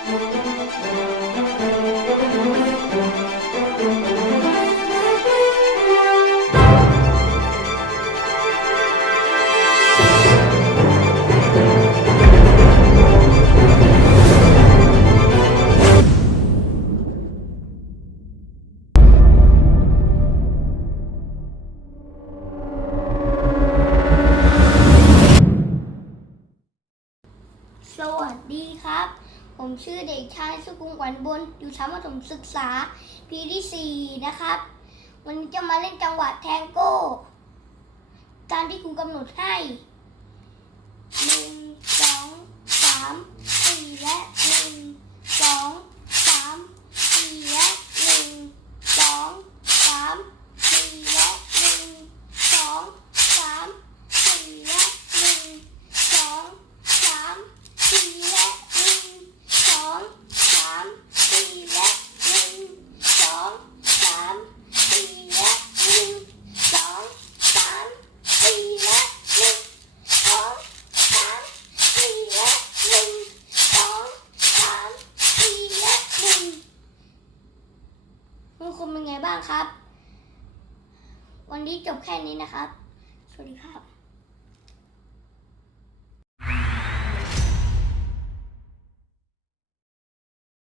สวัสดีครับ ผมชื่อเด็กชายสุกุงหวันบน อยู่ชั้นประถมศึกษา ปีที่สี่นะครับ วันนี้จะมาเล่นจังหวะแทงโก้ การที่ครูกำหนดให้ คุณเป็นไงบ้างครับ วันนี้จบแค่นี้นะครับ สวัสดีครับ